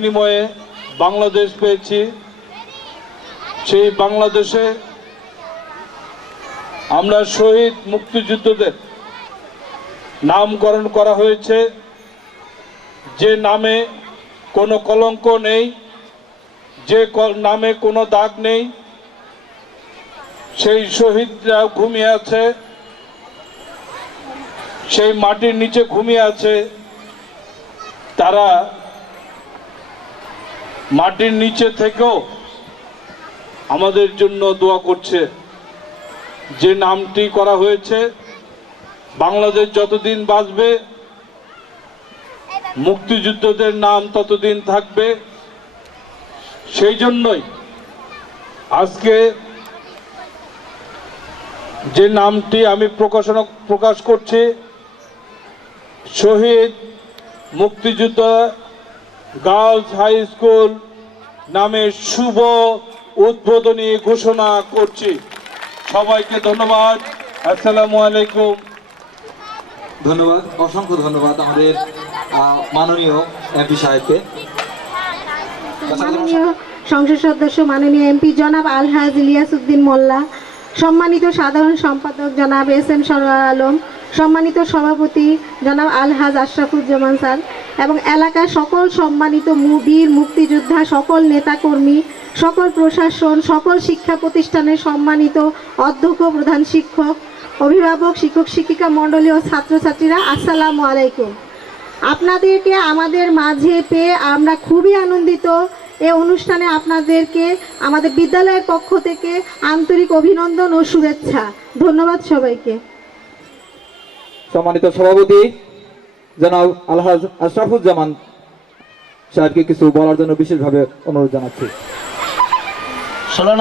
বিনিময়ে বাংলাদেশ পেয়েছি, সেই বাংলাদেশে আমরা শহীদ মুক্তিযুদ্ধদের নামকরণ করা হয়েছে, যে নামে কোনো কলঙ্ক নেই, যে নামে কোনো দাগ নেই। সেই শহীদরা ঘুমিয়ে আছে, সেই মাটির নিচে ঘুমিয়ে আছে। তারা মাটির নিচে থেকেও আমাদের জন্য দোয়া করছে। যে নামটি করা হয়েছে, বাংলাদেশ যতদিন বাঁচবে মুক্তিযুদ্ধদের নাম ততদিন থাকবে। সেই জন্যই আজকে যে নামটি আমি প্রকাশ করছি, শহীদ মুক্তিযোদ্ধা গার্লস হাই স্কুল নামে শুভ উদ্বোধনী ঘোষণা করছি। সবাইকে ধন্যবাদ। আসসালামু আলাইকুম। ধন্যবাদ, অসংখ্য ধন্যবাদ আমাদের মাননীয় এমপি সাহেবকে। মাননীয় সংসদ সদস্য মাননীয় এমপি জনাব আলহাজ ইলিয়াস উদ্দিন মোল্লা, সম্মানিত সাধারণ সম্পাদক জনাব এস.এম. সরওয়ার আলম, সম্মানিত সভাপতি জনাব আলহাজ আশরাফুজ্জামান স্যার এবং এলাকার সকল সম্মানিত বীর মুক্তিযোদ্ধা, সকল নেতাকর্মী, সকল প্রশাসন, সকল শিক্ষা প্রতিষ্ঠানের সম্মানিত অধ্যক্ষ, প্রধান শিক্ষক, অভিভাবক, শিক্ষক শিক্ষিকা মণ্ডলী ও ছাত্রছাত্রীরা, আসসালামু আলাইকুম। আপনাদেরকে আমাদের মাঝে পেয়ে আমরা খুবই আনন্দিত। এই অনুষ্ঠানে আপনাদেরকে আমাদের বিদ্যালয়ের পক্ষ থেকে আন্তরিক অভিনন্দন ও শুভেচ্ছা। ধন্যবাদ সবাইকে। সম্মানিত সভাপতি জনাব আলহাজ আশরাফুজ্জামান সাহেবকে কিছু বলার জন্য বিশেষভাবে অনুরোধ জানাচ্ছি। 16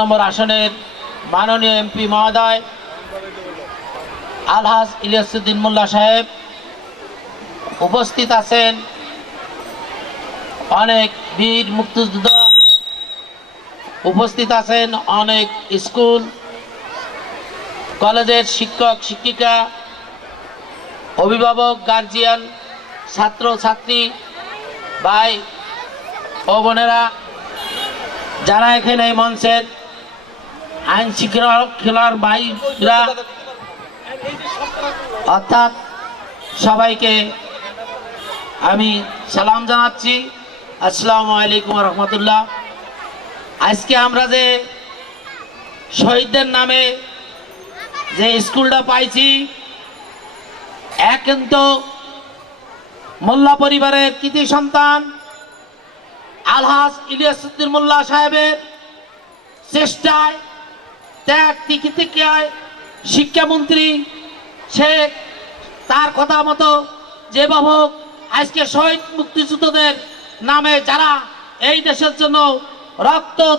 নম্বর আসনের মাননীয় এমপি মহোদয় আলহাজ ইলিয়াস উদ্দিন মোল্লা সাহেব, উপস্থিত আছেন অনেক বীর মুক্তিযোদ্ধা, উপস্থিত আছেন অনেক স্কুল কলেজের শিক্ষক শিক্ষিকা, অভিভাবক, গার্জিয়ান, ছাত্র ছাত্রী ভাই ও বোনেরা, যারা এখানে এই মঞ্চের আইন শৃঙ্খলার ভাইরা, অর্থাৎ সবাইকে আমি সালাম জানাচ্ছি। আসসালামু আলাইকুম রহমতুল্লাহ। আজকে আমরা যে শহীদদের নামে যে স্কুলটা পাইছি, কিন্তু মোল্লা পরিবারের কৃতি সন্তান আলহাজ ইলিয়াস উদ্দিন মোল্লা সাহেবের চেষ্টায়, ত্যাগ তিতিক্ষায় শিক্ষামন্ত্রী সে তার কথা মতো যেভাবে আজকে শহীদ মুক্তিযুদ্ধদের নামে যারা এই দেশের জন্য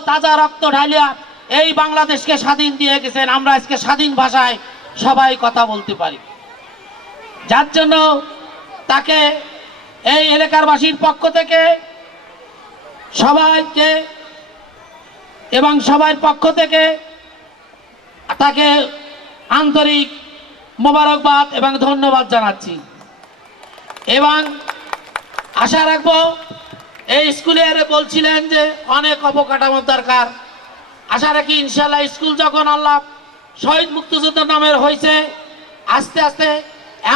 তাজা রক্ত ঢালিয়া এই বাংলাদেশকে স্বাধীন দিয়ে গেছেন, আমরা আজকে স্বাধীন ভাষায় সবাই কথা বলতে পারি। যার জন্য তাকে এই এলাকারবাসীর পক্ষ থেকে সবাইকে এবং সবার পক্ষ থেকে তাকে আন্তরিক মোবারকবাদ এবং ধন্যবাদ জানাচ্ছি। এবং আশা রাখবো, এই স্কুলে বলছিলেন যে অনেক অবকাঠামোর দরকার, আশা রাখি ইনশাল্লাহ স্কুল যখন আল্লাহ শহীদ মুক্তিযোদ্ধা নামের হয়েছে, আস্তে আস্তে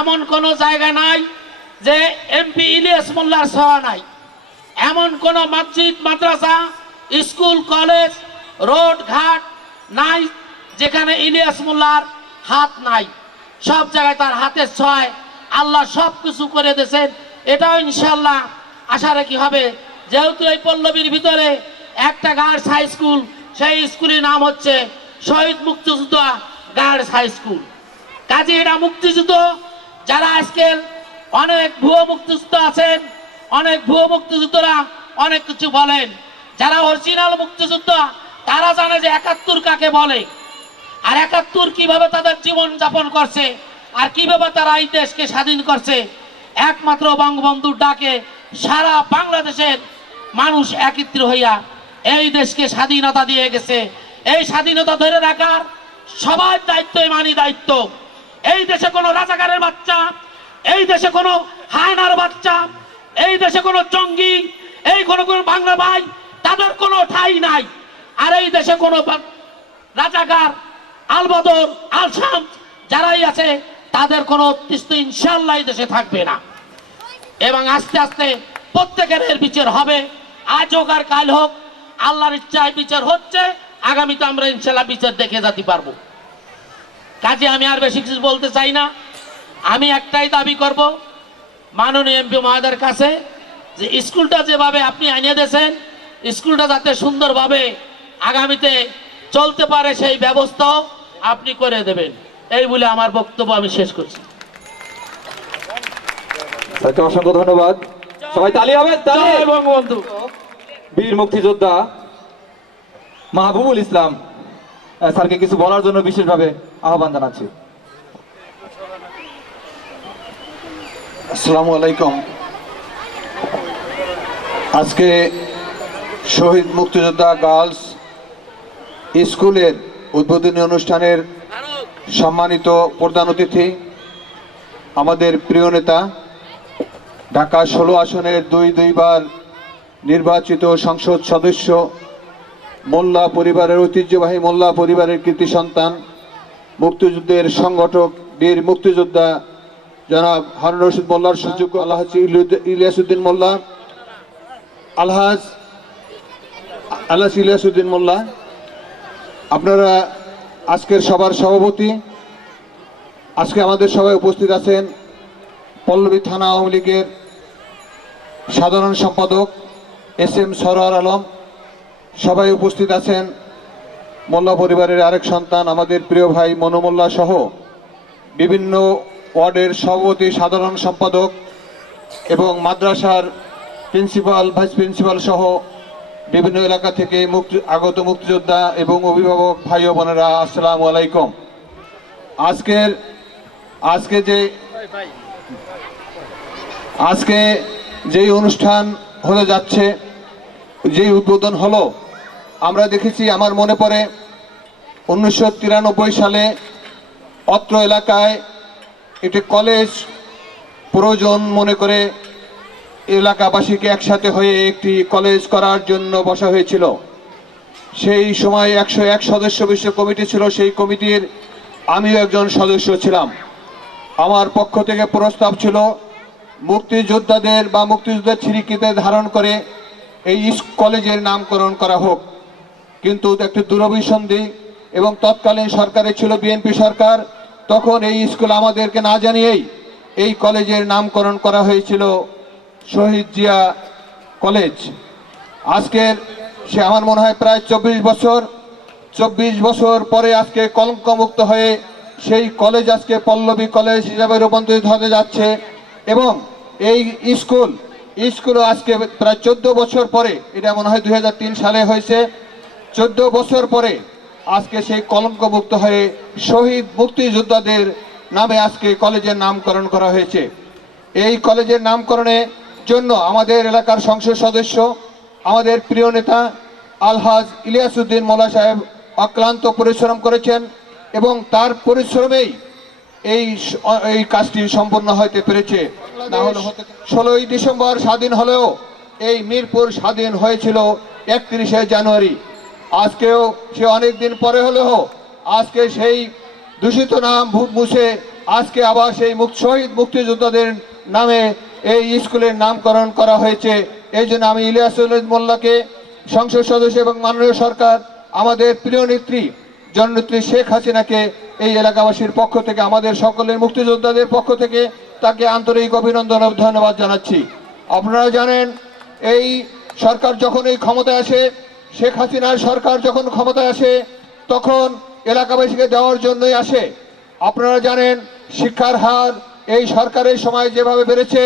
এমন কোনো জায়গা নাই যে এমপি ইলিয়াস মোল্লার ছোঁয়া নাই, এমন কোনো মসজিদ, মাদ্রাসা, স্কুল, কলেজ, রোড ঘাট নাই যেখানে ইলিয়াস মোল্লার হাত নাই। সব জায়গায় তার হাতের ছোঁয়ায় আল্লাহ সব কিছু করে দিয়েছেন। এটাও ইনশাল্লাহ আশা রাখি হবে। যেহেতু এই পল্লবীর ভিতরে একটা গার্লস হাই স্কুল, সেই স্কুলের নাম হচ্ছে শহীদ মুক্তিযোদ্ধা গার্লস হাই স্কুল। কাজে এটা মুক্তিযুদ্ধ, যারা আজকে অনেক ভুয়ো মুক্তিযুদ্ধ আছেন, অনেক ভুয়ো মুক্তিযুদ্ধরা অনেক কিছু বলেন, যারা অরিজিনাল মুক্তিযোদ্ধা তারা জানে যে ৭১ কাকে বলে, আর ৭১ কিভাবে তাদের জীবন যাপন করছে, আর কিভাবে তারা এই দেশকে স্বাধীন করছে। একমাত্র বঙ্গবন্ধুর ডাকে সারা বাংলাদেশের মানুষ একত্র হইয়া এই দেশকে স্বাধীনতা দিয়ে গেছে। এই স্বাধীনতা ধরে রাখার সবার দায়িত্ব, মানি দায়িত্ব। এই দেশে কোনো রাজাকারের বাচ্চা, এই দেশে কোনো হায়নার বাচ্চা, এই দেশে কোনো জঙ্গি, এই কোনো বাংলা ভাই তাদের কোনো ঠাঁই নাই। আর এই দেশে কোনো রাজাকার, আলবদর, আলশাম যারাই আছে তাদের কোনো অস্তিত্ব ইনশাল্লাহ এই দেশে থাকবে না। এবং আস্তে আস্তে প্রত্যেকের এর বিচার হবে, আজ হোক আর কাল হোক, আল্লাহর ইচ্ছায় বিচার হচ্ছে। আগামীতে আমরা ইনশাল্লাহ বিচার দেখে যেতে পারবো। কাজে আমি আর বেশি কিছু বলতে চাই না। আমি একটাই দাবি করব মাননীয় এমপি মহোদয়ের কাছে, যে স্কুলটা যেভাবে আপনি আনিয়ে দিয়েছেন, স্কুলটা যাতে সুন্দরভাবে আগামীতে চলতে পারে সেই ব্যবস্থাও আপনি করে দেবেন। এই বলে আমার বক্তব্য আমি শেষ করছি। স্যারকে অসংখ্য ধন্যবাদ। সবাই তালি হবে, তালি। জয় বঙ্গবন্ধু। বীর মুক্তিযোদ্ধা মাহবুবুল ইসলাম স্যারকে কিছু বলার জন্য বিশেষভাবে আহ্বান জানাচ্ছি। আসসালামু আলাইকুম। আজকে শহীদ মুক্তিযোদ্ধা গার্লস স্কুলের উদ্বোধনী অনুষ্ঠানের সম্মানিত প্রধান অতিথি, আমাদের প্রিয় নেতা, ঢাকা 16 আসনের দুইবার নির্বাচিত সংসদ সদস্য, মোল্লা পরিবারের ঐতিহ্যবাহী মোল্লা পরিবারের কৃতি সন্তান, মুক্তিযুদ্ধের সংগঠক, বীর মুক্তিযোদ্ধা জনাব হারুন রশিদ মোল্লার সুযোগ্য আলহাজ ইলিয়াসউদ্দিন মোল্লা, আলহাজ ইলিয়াসউদ্দিন মোল্লা, আপনারা আজকের সভার সভাপতি। আজকে আমাদের সভায় উপস্থিত আছেন পল্লবী থানা আওয়ামী লীগের সাধারণ সম্পাদক SM সরোয়ার আলম। সবাই উপস্থিত আছেন মোল্লা পরিবারের আরেক সন্তান আমাদের প্রিয় ভাই মনু মোল্লা সহ বিভিন্ন ওয়ার্ডের সভাপতি, সাধারণ সম্পাদক এবং মাদ্রাসার প্রিন্সিপাল, ভাইস প্রিন্সিপাল সহ বিভিন্ন এলাকা থেকে আগত মুক্তিযোদ্ধা এবং অভিভাবক ভাই ও বোনেরা, আসসালামু আলাইকুম। আজকে যেই অনুষ্ঠান হতে যাচ্ছে, যেই উদ্বোধন হলো, আমরা দেখেছি, আমার মনে পড়ে 1993 সালে অত্র এলাকায় একটি কলেজ প্রয়োজন মনে করে এলাকাবাসীকে একসাথে হয়ে একটি কলেজ করার জন্য বসা হয়েছিল। সেই সময় 101 সদস্য বিশিষ্ট কমিটি ছিল। সেই কমিটির আমিও একজন সদস্য ছিলাম। আমার পক্ষ থেকে প্রস্তাব ছিল মুক্তিযোদ্ধাদের বা মুক্তিযুদ্ধের ছিরিকিতে ধারণ করে এই কলেজের নামকরণ করা হোক। কিন্তু একটি দুরভিসন্ধি এবং তৎকালীন সরকারে ছিল বিএনপি সরকার, তখন এই স্কুল আমাদেরকে না জানিয়েই এই কলেজের নামকরণ করা হয়েছিল শহীদ জিয়া কলেজ। আজকের সে আমার মনে হয় প্রায় 24 বছর পরে আজকে কলঙ্কমুক্ত হয়ে সেই কলেজ আজকে পল্লবী কলেজ হিসাবে রূপান্তরিত হতে যাচ্ছে। এবং এই স্কুলও আজকে প্রায় 14 বছর পরে, এটা মনে হয় 2003 সালে হয়েছে, 14 বছর পরে আজকে সেই কলঙ্কমুক্ত হয়ে শহীদ মুক্তিযোদ্ধাদের নামে আজকে কলেজের নামকরণ করা হয়েছে। এই কলেজের নামকরণের জন্য আমাদের এলাকার সংসদ সদস্য, আমাদের প্রিয় নেতা আলহাজ ইলিয়াসউদ্দিন মোল্লা সাহেব অক্লান্ত পরিশ্রম করেছেন এবং তার পরিশ্রমেই এই কাজটি সম্পন্ন হতে পেরেছে। না হলে 16ই ডিসেম্বর স্বাধীন হলেও এই মিরপুর স্বাধীন হয়েছিল 31শে জানুয়ারি। আজকেও সে অনেক দিন পরে হলেও আজকে সেই দূষিত নাম মুছে আজকে আবার সেই শহীদ মুক্তিযোদ্ধাদের নামে এই স্কুলের নামকরণ করা হয়েছে। এই জন্য আমি ইলিয়াসউদ্দিন মোল্লাকে, সংসদ সদস্য এবং মাননীয় সরকার, আমাদের প্রিয় নেত্রী জননেত্রী শেখ হাসিনাকে এই এলাকাবাসীর পক্ষ থেকে, আমাদের সকলের মুক্তিযোদ্ধাদের পক্ষ থেকে তাকে আন্তরিক অভিনন্দন ও ধন্যবাদ জানাচ্ছি। আপনারা জানেন, এই সরকার যখন এই ক্ষমতায় আসে, শেখ হাসিনার সরকার যখন ক্ষমতায় আসে, তখন এলাকাবাসীকে দেওয়ার জন্যই আসে। আপনারা জানেন, শিক্ষার হার এই সরকারের সময় যেভাবে বেড়েছে,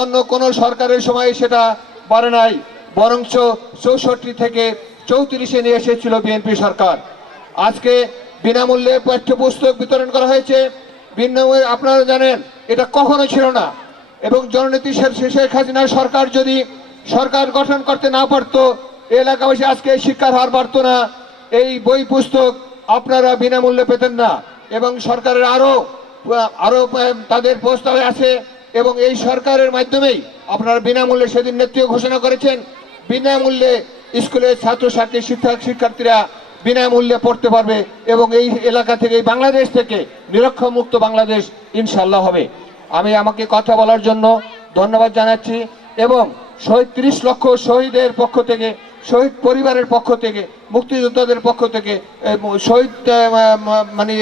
অন্য কোনো সরকারের সময় সেটা বাড়ে নাই, বরঞ্চ 64 থেকে 34-এ নিয়ে এসেছিল বিএনপি সরকার। আজকে বিনামূল্যে পাঠ্যপুস্তক বিতরণ করা হয়েছে। বিনামূল্যে, আপনারা জানেন, এটা কখনো ছিল না। এবং জননেত্রী শেখ হাসিনার সরকার যদি সরকার গঠন করতে না পারতো, এলাকাবাসী আজকে শিক্ষার হার বাড়তো না, এই বই পুস্তক আপনারা বিনামূল্যে পেতেন না। এবং সরকারের আরো তাদের প্রস্তাবে আছে এবং এই সরকারের মাধ্যমেই আপনারা বিনামূল্যে সেদিন নেত্রীও ঘোষণা করেছেন, বিনামূল্যে স্কুলের ছাত্রছাত্রী শিক্ষার্থীরা বিনামূল্যে পড়তে পারবে এবং এই এলাকা থেকে, এই বাংলাদেশ থেকে নিরক্ষরমুক্ত বাংলাদেশ ইনশাল্লাহ হবে। আমি আমাকে কথা বলার জন্য ধন্যবাদ জানাচ্ছি এবং 30 লক্ষ শহীদের পক্ষ থেকে, শহীদ পরিবারের পক্ষ থেকে, মুক্তিযোদ্ধাদের পক্ষ থেকে, শহীদ মানে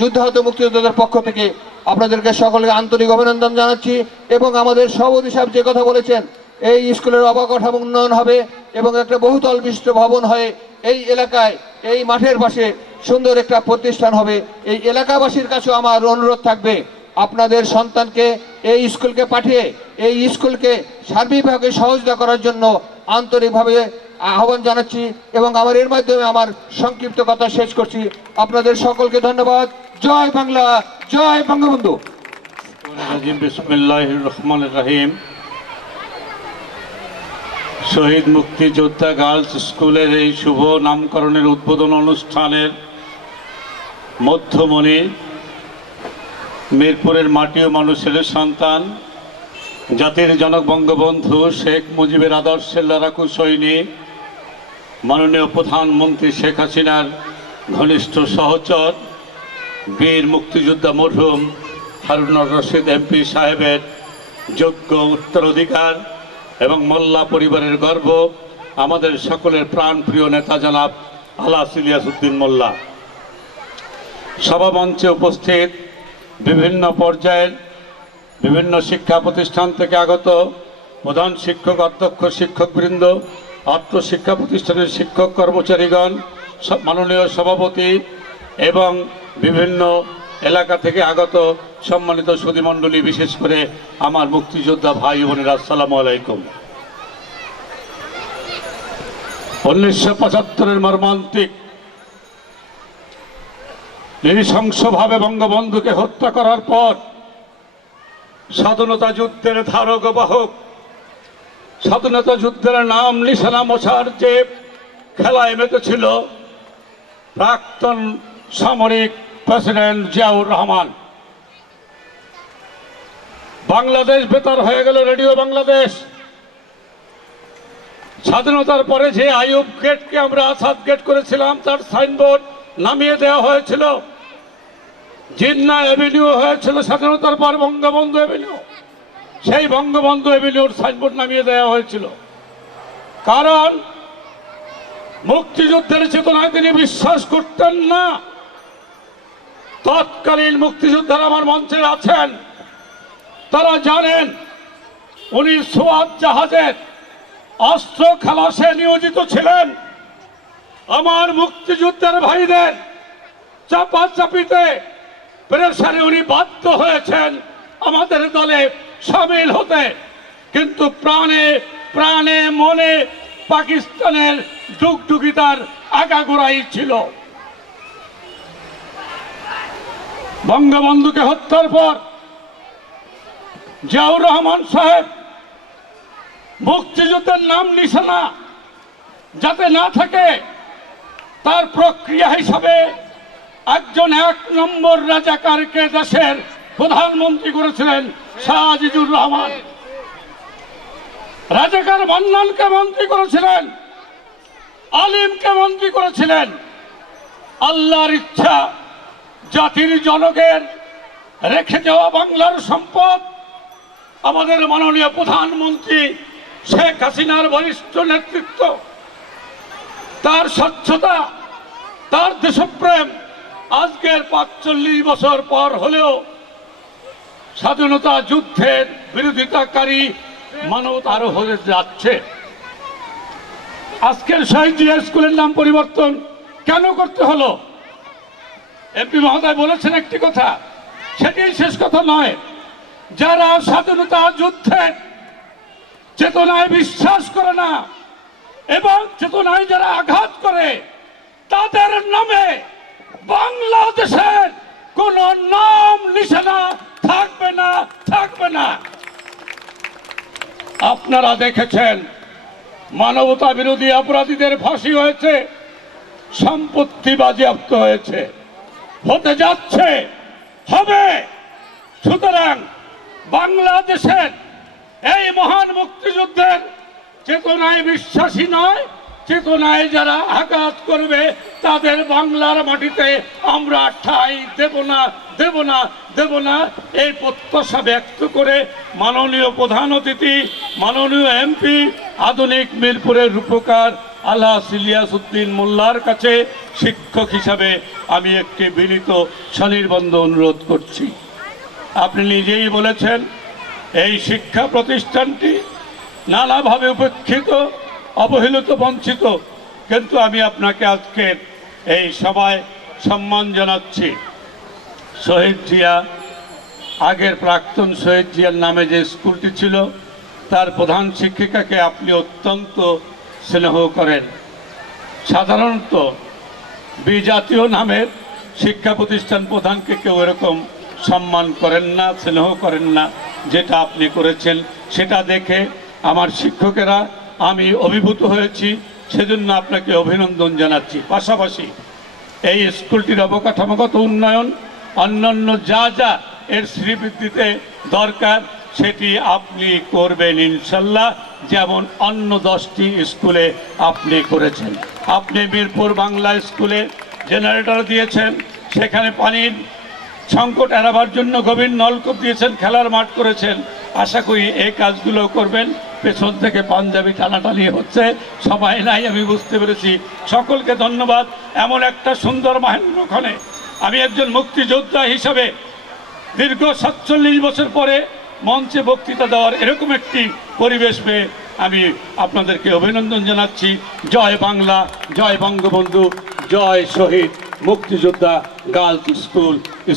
যুদ্ধাহত মুক্তিযোদ্ধাদের পক্ষ থেকে আপনাদেরকে সকলকে আন্তরিক অভিনন্দন জানাচ্ছি। এবং আমাদের সভাপতি সাহেব যে কথা বলেছেন, এই স্কুলের অবকাঠামো উন্নয়ন হবে এবং একটা বহুতল বিশিষ্ট ভবন হয়ে এই এলাকায়, এই মাঠের পাশে সুন্দর একটা প্রতিষ্ঠান হবে। এই এলাকাবাসীর কাছেও আমার অনুরোধ থাকবে, আপনাদের সন্তানকে এই স্কুলকে পাঠিয়ে এই স্কুলকে সার্বিকভাবে সহযোগিতা করার জন্য আন্তরিকভাবে আহ্বান জানাচ্ছি এবং আমার এর মাধ্যমে আমার সংক্ষিপ্ত কথা শেষ করছি। আপনাদের সকলকে ধন্যবাদ। জয় বাংলা, জয় বঙ্গবন্ধু। বিসমিল্লাহির রহমানির রহিম। শহীদ মুক্তিযোদ্ধা গার্লস স্কুলের এই শুভ নামকরণের উদ্বোধন অনুষ্ঠানের মধ্যমণি, মিরপুরের মাটি ও মানুষের সন্তান, জাতির জনক বঙ্গবন্ধু শেখ মুজিবের আদর্শের লড়াকু সৈনিক, মাননীয় প্রধানমন্ত্রী শেখ হাসিনার ঘনিষ্ঠ সহচর, বীর মুক্তিযোদ্ধা মরহুম হারুনুর রশিদ এমপি সাহেবের যোগ্য উত্তরাধিকার এবং মোল্লা পরিবারের গর্ব, আমাদের সকলের প্রাণপ্রিয় নেতা জনাব আলহাজ ইলিয়াসউদ্দিন মোল্লা। সভামঞ্চে উপস্থিত বিভিন্ন পর্যায়ের বিভিন্ন শিক্ষা প্রতিষ্ঠান থেকে আগত প্রধান শিক্ষক, অধ্যক্ষ শিক্ষকবৃন্দ, আত্মশিক্ষা প্রতিষ্ঠানের শিক্ষক কর্মচারীগণ, মাননীয় সভাপতি এবং বিভিন্ন এলাকা থেকে আগত সম্মানিত সুধীমণ্ডলী, বিশেষ করে আমার মুক্তিযোদ্ধা ভাই বোনেরা, আসসালামু আলাইকুম। 1975-এর মর্মান্তিক নৃশংসভাবে বঙ্গবন্ধুকে হত্যা করার পর স্বাধীনতা যুদ্ধের ধারক বাহক, স্বাধীনতা যুদ্ধের নাম নিশানা মোছার যে খেলায় মেতেছিল প্রাক্তন সামরিক প্রেসিডেন্ট জিয়াউর রহমান, বাংলাদেশ বেতার হয়ে গেল রেডিও বাংলাদেশ। স্বাধীনতার পরে যে আইয়ুব গেটকে আমরা আসাদ গেট করেছিলাম, তার সাইনবোর্ড নামিয়ে দেওয়া হয়েছিল। জিন্না এভিনিউ হয়েছিল স্বাধীনতার পর বঙ্গবন্ধু এভিনিউ, সেই বঙ্গবন্ধু এভিনিউর সাইনবোর্ড নামিয়ে দেওয়া হয়েছিল। কারণ মুক্তিযুদ্ধের চেতনায় তিনি বিশ্বাস করতেন না। তৎকালীন মুক্তিযোদ্ধারা আমার মঞ্চে আছেন, তারা জানেন উনি সোয়াত জাহাজের অস্ত্র খালাসে নিয়োজিত ছিলেন। আমার মুক্তিযুদ্ধের ভাইদের চাপাচাপিতে প্রেসারে উনি বাধ্য হয়েছেন আমাদের দলে সামিল হতে, কিন্তু প্রাণে প্রাণে মনে পাকিস্তানের ডুগডুগিতার আগাগোড়াই ছিল। বঙ্গবন্ধুকে হত্যার পর জিয়াউর রহমান সাহেব মুক্তিযুদ্ধের নাম নিশানা যাতে না থাকে তার প্রক্রিয়া হিসাবে একজন 1 নম্বর রাজাকারকে দেশের প্রধানমন্ত্রী করেছিলেন শাহ আজিজুর রহমান। রাজাকার মান্নানকে মন্ত্রী করেছিলেন, আলিমকে মন্ত্রী করেছিলেন। আল্লাহর ইচ্ছা, জাতির জনকের রেখে যাওয়া বাংলার সম্পদ আমাদের মাননীয় প্রধানমন্ত্রী শেখ হাসিনার বলিষ্ঠ নেতৃত্ব, তার স্বচ্ছতা, তার দেশপ্রেম আজকের 45 বছর পর হলেও স্বাধীনতা যুদ্ধের বিরোধিতাকারী মানবতা আরো হয়ে যাচ্ছে। আজকের শহীদ জিয়া স্কুলের নাম পরিবর্তন কেন করতে হলো? এমপি মহোদয় বলেছেন একটি কথা, সেটি শেষ কথা নয়। যারা স্বাধীনতা যুদ্ধের চেতনায় বিশ্বাস করে না এবং চেতনায় যারা আঘাত করে, তাদের নামে বাংলাদেশের কোন নাম নিশানা থাকবে না, থাকবে না। আপনারা দেখেছেন মানবতা বিরোধী অপরাধীদের ফাঁসি হয়েছে, সম্পত্তি বাজেয়াপ্ত হয়েছে, হতে যাচ্ছে, হবে। সুতরাং বাংলাদেশের এই মহান মুক্তিযুদ্ধের চেতনায় বিশ্বাসী নয়, চেতনায় যারা আঘাত করবে তাদের বাংলার মাটিতে আমরা ঠাঁই দেব না, দেব না, দেব না, এই প্রত্যাশা ব্যক্ত করে মাননীয় প্রধান অতিথি, মাননীয় এমপি, আধুনিক মিরপুরের রূপকার আলহাজ ইলিয়াসউদ্দিন মোল্লার কাছে শিক্ষক হিসাবে আমি একটি বিনীত স্বনির্বন্ধ অনুরোধ করছি। আপনি নিজেই বলেছেন এই শিক্ষা প্রতিষ্ঠানটি নানাভাবে উপেক্ষিত, অবহেলিত, বঞ্চিত, কিন্তু আমি আপনাকে আজকে এই সভায় সম্মান জানাচ্ছি। শহীদ জিয়া, আগের প্রাক্তন শহীদ জিয়ার নামে যে স্কুলটি ছিল তার প্রধান শিক্ষিকাকে আপনি অত্যন্ত স্নেহ করেন। সাধারণত বিজাতীয় নামের শিক্ষা প্রতিষ্ঠান প্রধানকে কেউ এরকম সম্মান করেন না, স্নেহ করেন না, যেটা আপনি করেছেন সেটা দেখে আমার শিক্ষকেরা আমি অভিভূত হয়েছি, সেজন্য আপনাকে অভিনন্দন জানাচ্ছি। পাশাপাশি এই স্কুলটির অবকাঠামোগত উন্নয়ন, অন্যান্য যা যা এর শ্রীবৃদ্ধিতে দরকার সেটি আপনি করবেন ইনশাল্লাহ, যেমন অন্য 10টি স্কুলে আপনি করেছেন। আপনি মিরপুর বাংলা স্কুলে জেনারেটর দিয়েছেন, সেখানে পানির সংকট এড়াবার জন্য গভীর নলকূপ দিয়েছেন, খেলার মাঠ করেছেন। আশা করি এই কাজগুলো করবেন। পেছন থেকে পাঞ্জাবি টানাটানি হচ্ছে, সবাই নাই, আমি বুঝতে পেরেছি। সকলকে ধন্যবাদ। এমন একটা সুন্দর মাহেন্দ্রক্ষণে আমি একজন মুক্তিযোদ্ধা হিসাবে দীর্ঘ 47 বছর পরে মঞ্চে বক্তৃতা দেওয়ার এরকম একটি পরিবেশ পেয়ে আমি আপনাদেরকে অভিনন্দন জানাচ্ছি। জয় বাংলা, জয় বঙ্গবন্ধু, জয় শহীদ মুক্তিযোদ্ধা গার্লস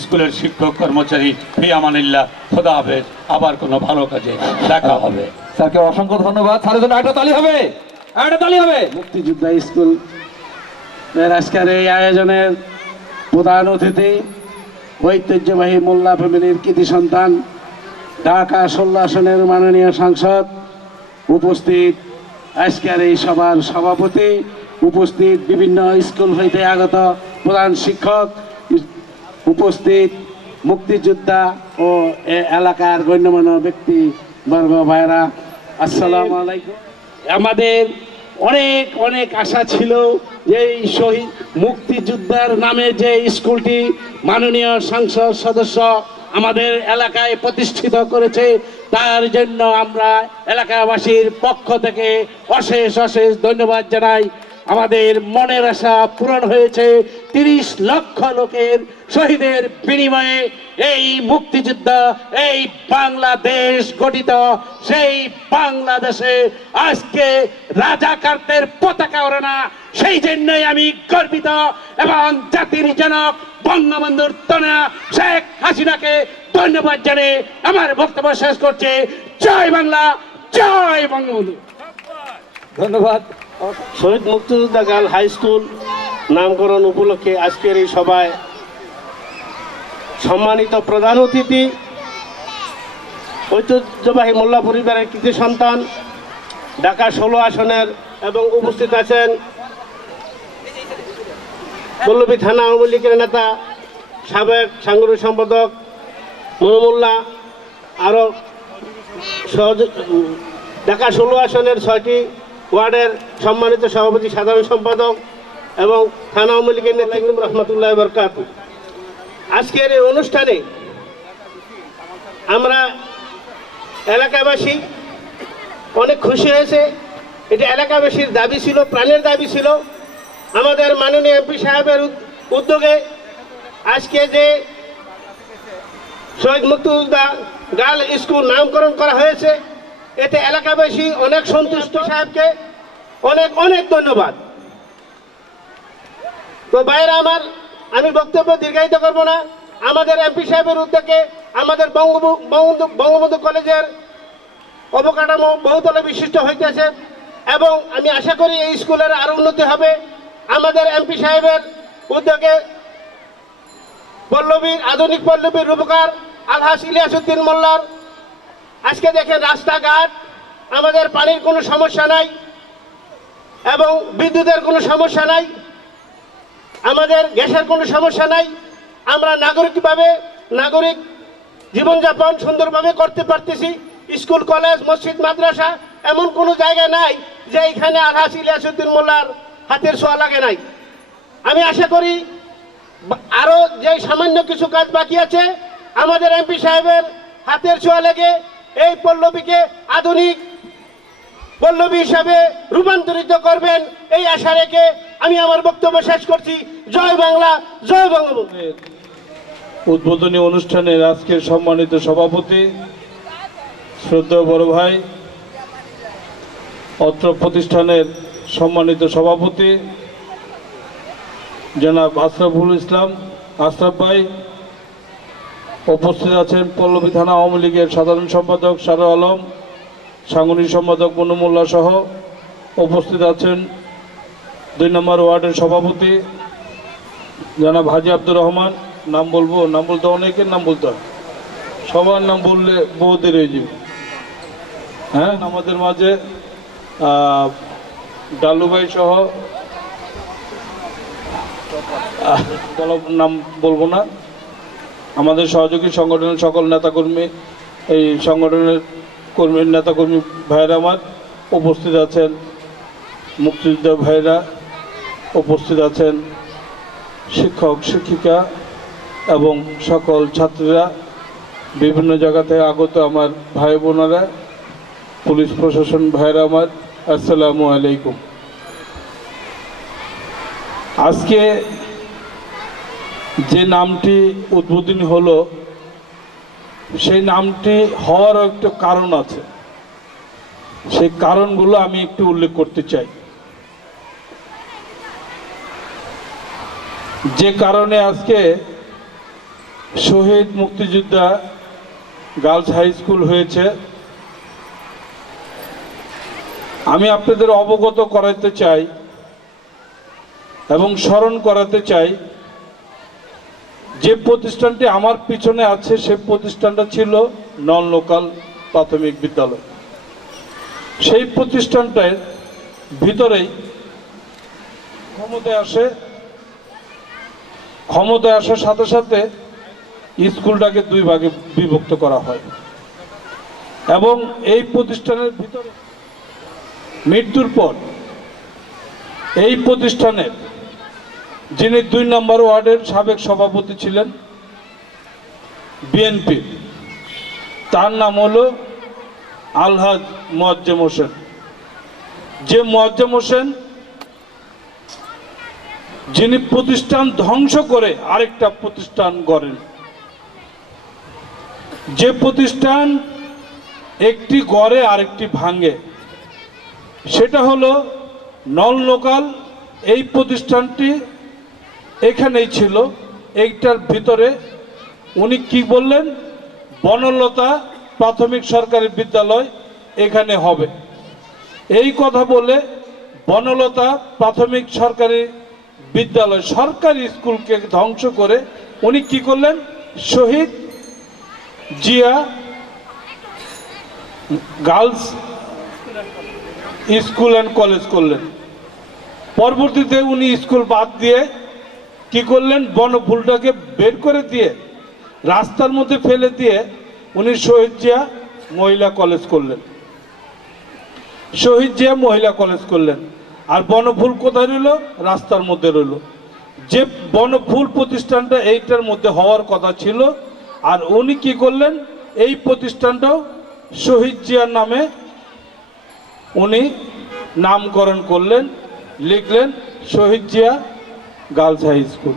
স্কুলের শিক্ষক কর্মচারী, ফি আমানিল্লাহ, খোদা হাফেজ। আবার কোনো ভালো কাজে দেখা হবে। স্যারকে অসংখ্য ধন্যবাদ। স্যারের জন্য একটা তালি হবে, একটা তালি হবে। মুক্তিযোদ্ধা স্কুল আজকের এই আয়োজনের প্রধান অতিথি, ঐতিহ্যবাহী মোল্লা ফ্যামিলির কৃতি সন্তান, ঢাকা 16 আসনের মাননীয় সাংসদ, উপস্থিত আজকের এই সভার সভাপতি, উপস্থিত বিভিন্ন স্কুল হইতে আগত প্রধান শিক্ষক, উপস্থিত মুক্তিযোদ্ধা ও এলাকার গণ্যমান্য ব্যক্তিবর্গ ভাইরা, আসসালামু আলাইকুম। আমাদের অনেক অনেক আশা ছিল যে এই শহীদ মুক্তিযোদ্ধার নামে যে স্কুলটি মাননীয় সংসদ সদস্য আমাদের এলাকায় প্রতিষ্ঠিত করেছে, তার জন্য আমরা এলাকাবাসীর পক্ষ থেকে অশেষ অশেষ ধন্যবাদ জানাই। আমাদের মনের আশা পূরণ হয়েছে। 30 লক্ষ লোকের শহীদের বিনিময়ে এই মুক্তিযুদ্ধ, এই বাংলাদেশ গঠিত, সেই বাংলাদেশে আজকে রাজাকারদের পতাকা ওড়ে না। সেই জন্যই আমি গর্বিত এবং জাতির জনক বঙ্গবন্ধুর তনয়া শেখ হাসিনাকে ধন্যবাদ জানিয়ে আমার বক্তব্য শেষ করছে। জয় বাংলা, জয় বঙ্গবন্ধু। ধন্যবাদ। শহীদ মুক্তিযোদ্ধা গার্ল হাই স্কুল নামকরণ উপলক্ষে আজকের এই সভায় সম্মানিত প্রধান অতিথি, ঐতিহ্যবাহী মোল্লা পরিবারের কৃতি সন্তান, ঢাকা 16 আসনের, এবং উপস্থিত আছেন পল্লবী থানা আওয়ামী লীগের নেতা, সাবেক সাংগঠনিক সম্পাদক মনোমোল্লা, আরও ঢাকা 16 আসনের 6টি ওয়ার্ডের সম্মানিত সভাপতি, সাধারণ সম্পাদক এবং থানা আওয়ামী লীগের নেতৃবৃন্দ, রহমতুল্লাহ বরকাতুহু। আজকের এই অনুষ্ঠানে আমরা এলাকাবাসী অনেক খুশি হয়েছে। এটা এলাকাবাসীর দাবি ছিল, প্রাণের দাবি ছিল। আমাদের মাননীয় এমপি সাহেবের উদ্যোগে আজকে যে শহীদ মুক্তিযোদ্ধা গার্ল স্কুল নামকরণ করা হয়েছে, এতে এলাকাবাসী অনেক সন্তুষ্ট। সাহেবকে অনেক অনেক ধন্যবাদ। তো বাইরে আমি বক্তব্য দীর্ঘায়িত করব না। আমাদের এমপি সাহেবের উদ্যোগে আমাদের বঙ্গবন্ধু কলেজের অবকাঠামো বহুতলে বিশিষ্ট হইতেছে এবং আমি আশা করি এই স্কুলের আরো উন্নতি হবে। আমাদের এমপি সাহেবের উদ্যোগে আধুনিক পল্লবীর রূপকার আলহাজ ইলিয়াসউদ্দিন মোল্লার আজকে দেখেন রাস্তাঘাট, আমাদের পানির কোনো সমস্যা নাই এবং বিদ্যুতের কোনো সমস্যা নাই, আমাদের গ্যাসের কোনো সমস্যা নাই। আমরা নাগরিক জীবনযাপন সুন্দরভাবে করতে পারতেছি। স্কুল কলেজ মসজিদ মাদ্রাসা এমন কোনো জায়গা নাই যে এখানে আলহাজ ইলিয়াসউদ্দিন মোল্লার হাতের ছোঁয়া লাগে নাই। আমি আশা করি আরও যে সামান্য কিছু কাজ বাকি আছে আমাদের এমপি সাহেবের হাতের ছোঁয়া লেগে এই পল্লবীকে আধুনিক পল্লবী হিসাবে রূপান্তরিত করবেন, এই আশা রেখে আমি আমার বক্তব্য শেষ করছি। জয় বাংলা, জয় বঙ্গবন্ধু। উদ্বোধনী অনুষ্ঠানের আজকের সম্মানিত সভাপতি শ্রদ্ধেয় বড় ভাই, অত্র প্রতিষ্ঠানের সম্মানিত সভাপতি জনাব আশরাফুল ইসলাম আশরাফ ভাই, উপস্থিত আছেন পল্লবী থানা আওয়ামী লীগের সাধারণ সম্পাদক শাহ আলম, সাংগঠনিক সম্পাদক মনু মোল্লা সহ উপস্থিত আছেন 2 নম্বর ওয়ার্ডের সভাপতি জনাব হাজি আব্দুর রহমান। নাম বলবো, নাম বলতে অনেকের নাম বলতে হয়, সবার নাম বললে বহুদের হয়ে যাবে। হ্যাঁ, আমাদের মাঝে ডালু ভাই সহ নাম বলবো না, আমাদের সহযোগী সংগঠনের সকল নেতাকর্মী, এই সংগঠনের কর্মী নেতাকর্মী ভাইয়েরা আমার উপস্থিত আছেন, মুক্তিযোদ্ধা ভাইয়েরা উপস্থিত আছেন, শিক্ষক শিক্ষিকা এবং সকল ছাত্রীরা, বিভিন্ন জায়গা থেকে আগত আমার ভাই বোনেরা, পুলিশ প্রশাসন ভাইয়েরা আমার, আসসালামু আলাইকুম। আজকে যে নামটি উদ্বোধনী হলো সেই নামটি হওয়ারও একটা কারণ আছে, সেই কারণগুলো আমি একটু উল্লেখ করতে চাই। যে কারণে আজকে শহীদ মুক্তিযোদ্ধা গার্লস হাই স্কুল হয়েছে, আমি আপনাদের অবগত করাতে চাই এবং স্মরণ করাতে চাই যে প্রতিষ্ঠানটি আমার পিছনে আছে সেই প্রতিষ্ঠানটা ছিল নন লোকাল প্রাথমিক বিদ্যালয়। সেই প্রতিষ্ঠানটার ভিতরেই ক্ষমতায় আসার সাথে সাথে স্কুলটাকে 2 ভাগে বিভক্ত করা হয় এবং এই প্রতিষ্ঠানের ভিতরে মৃত্যুর পর এই প্রতিষ্ঠানের যিনি 2 নম্বর ওয়ার্ডের সাবেক সভাপতি ছিলেন বিএনপি, তার নাম হলো আলহাজ মোয়াজ্জেম হোসেন। যে মোয়াজ্জেম হোসেন যিনি প্রতিষ্ঠান ধ্বংস করে আরেকটা প্রতিষ্ঠান গড়েন, যে প্রতিষ্ঠান একটি গড়ে আরেকটি ভাঙে, সেটা হলো নন লোকাল। এই প্রতিষ্ঠানটি এখানেই ছিল, এইটার ভিতরে উনি কি বললেন, বনলতা প্রাথমিক সরকারি বিদ্যালয় এখানে হবে। এই কথা বলে বনলতা প্রাথমিক সরকারি বিদ্যালয় সরকারি স্কুলকে ধ্বংস করে উনি কি করলেন, Shaheed Zia girls school and college করলেন। পরবর্তীতে উনি স্কুল বাদ দিয়ে কি করলেন, বনফুলটাকে বের করে দিয়ে রাস্তার মধ্যে ফেলে দিয়ে উনি শহীদ জিয়া মহিলা কলেজ করলেন, শহীদ জিয়া মহিলা কলেজ করলেন। আর বনফুল কোথায় রইল, রাস্তার মধ্যে রইল। যে বনফুল প্রতিষ্ঠানটা এইটার মধ্যে হওয়ার কথা ছিল, আর উনি কি করলেন, এই প্রতিষ্ঠানটাও শহীদ জিয়ার নামে উনি নামকরণ করলেন, লিখলেন শহীদ জিয়া গার্লস হাই স্কুল।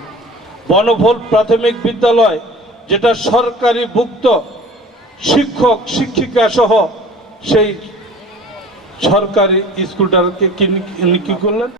বনফুল প্রাথমিক বিদ্যালয় যেটা সরকারি ভুক্ত, শিক্ষক শিক্ষিকা সহ সেই সরকারি স্কুলটাকে কি করলেন,